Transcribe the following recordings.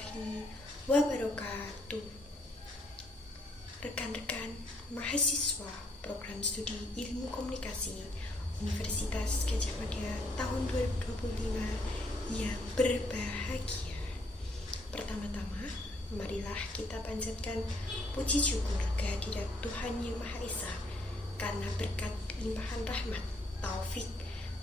warahmatullahi wabarakatuh. Rekan-rekan mahasiswa program studi ilmu komunikasi Universitas Gadjah Mada tahun 2025 yang berbahagia. Pertama-tama, marilah kita panjatkan puji syukur kehadirat Tuhan Yang Maha Esa karena berkat limpahan rahmat, taufik,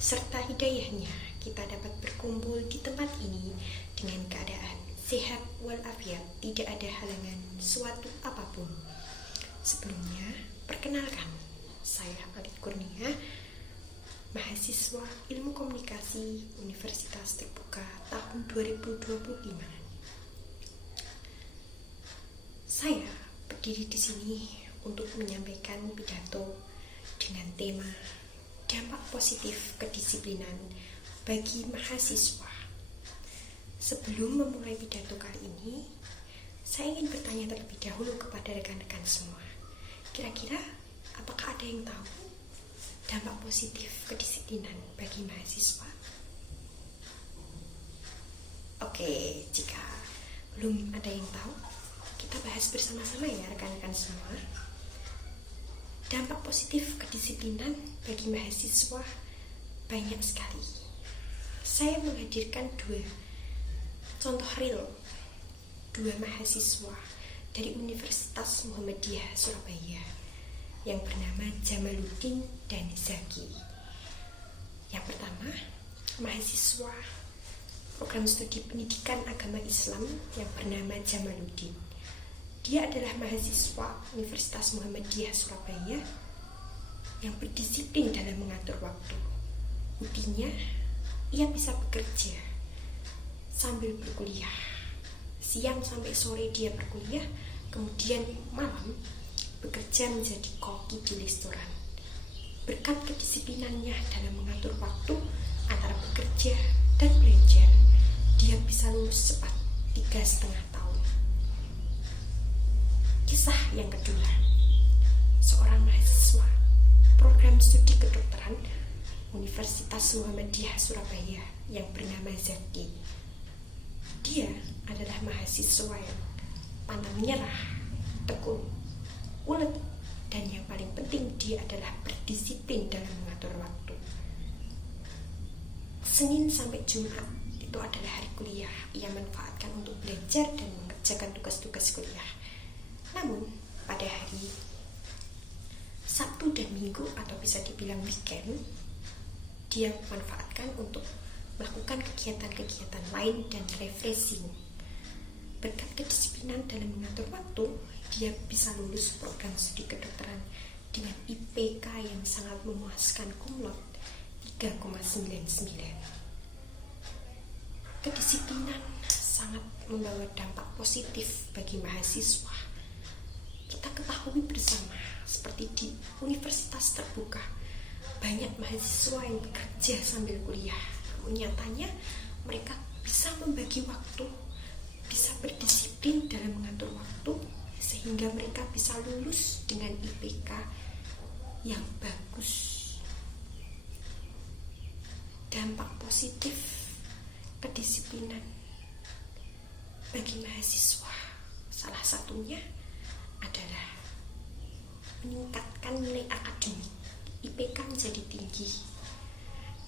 serta hidayahnya kita dapat berkumpul di tempat ini dengan keadaan sehat walafiat, tidak ada halangan suatu apapun. Sebelumnya, perkenalkan, saya Alit Kurnia, mahasiswa ilmu komunikasi Universitas Terbuka tahun 2025. Saya berdiri di sini untuk menyampaikan pidato dengan tema dampak positif kedisiplinan bagi mahasiswa. Sebelum memulai pidato kali ini, saya ingin bertanya terlebih dahulu kepada rekan-rekan semua. Kira-kira apakah ada yang tahu dampak positif kedisiplinan bagi mahasiswa? Oke, jika belum ada yang tahu, kita bahas bersama-sama ya rekan-rekan semua. Dampak positif kedisiplinan bagi mahasiswa banyak sekali. Saya menghadirkan dua contoh real, dua mahasiswa dari Universitas Muhammadiyah Surabaya yang bernama Jamaluddin dan Zaki. Yang pertama, mahasiswa program studi pendidikan agama Islam yang bernama Jamaluddin. Dia adalah mahasiswa Universitas Muhammadiyah Surabaya yang berdisiplin dalam mengatur waktu. Buktinya, ia bisa bekerja sambil berkuliah. Siang sampai sore dia berkuliah, kemudian malam bekerja menjadi koki di restoran. Berkat kedisiplinannya dalam mengatur waktu antara bekerja dan belajar, dia bisa lulus cepat 3,5 tahun. Kisah yang kedua, seorang mahasiswa program studi kedokteran Universitas Muhammadiyah Surabaya yang bernama Zaki. Dia adalah mahasiswa yang pantang menyerah, tekun, ulet, dan yang paling penting dia adalah berdisiplin dalam mengatur waktu. Senin sampai Jumat itu adalah hari kuliah. Ia manfaatkan untuk belajar dan mengerjakan tugas-tugas kuliah. Namun pada hari Sabtu dan Minggu atau bisa dibilang weekend, dia manfaatkan untuk melakukan kegiatan-kegiatan lain dan refreshing. Berkat kedisiplinan dalam mengatur waktu, dia bisa lulus program studi kedokteran dengan IPK yang sangat memuaskan, cum laude 3,99. Kedisiplinan sangat membawa dampak positif bagi mahasiswa. Kita ketahui bersama, seperti di Universitas Terbuka, banyak mahasiswa yang bekerja sambil kuliah. Namun nyatanya mereka bisa membagi waktu, bisa berdisiplin dalam mengatur waktu, sehingga mereka bisa lulus dengan IPK yang bagus. Dampak positif kedisiplinan bagi mahasiswa salah satunya adalah meningkatkan nilai akademik, IPK menjadi tinggi.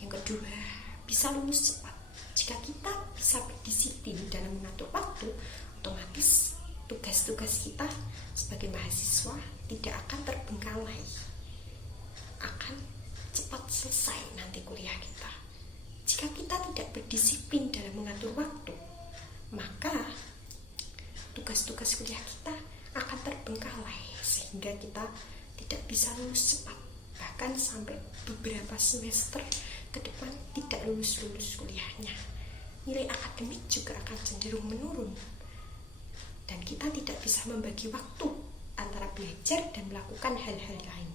Yang kedua, bisa lulus cepat. Jika kita bisa berdisiplin dalam mengatur waktu, otomatis tugas-tugas kita sebagai mahasiswa tidak akan terbengkalai, akan cepat selesai nanti kuliah kita. Jika kita tidak berdisiplin dalam mengatur waktu, maka tugas-tugas kuliah kita akan terbengkalai sehingga kita tidak bisa lulus cepat. Bahkan sampai beberapa semester ke depan tidak lulus kuliahnya. Nilai akademik juga akan cenderung menurun. Dan kita tidak bisa membagi waktu antara belajar dan melakukan hal-hal lain.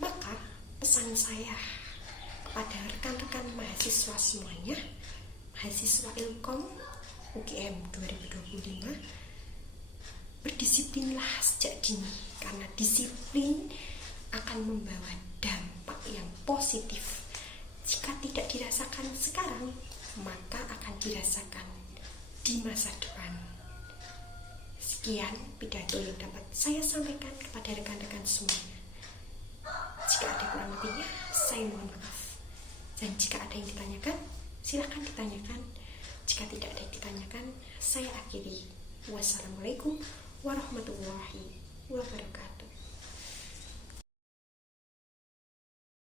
Maka pesan saya kepada rekan-rekan mahasiswa semuanya, mahasiswa Ilkom UGM 2025, berdisiplinlah sejak dini, karena disiplin akan membawa dampak yang positif. Jika tidak dirasakan sekarang, maka akan dirasakan di masa depan. Sekian pidato yang dapat saya sampaikan kepada rekan-rekan semuanya. Jika ada kurang lebihnya, saya mohon maaf. Dan jika ada yang ditanyakan, silakan ditanyakan. Jika tidak ada yang ditanyakan, saya akhiri. Wassalamualaikum warahmatullahi wabarakatuh.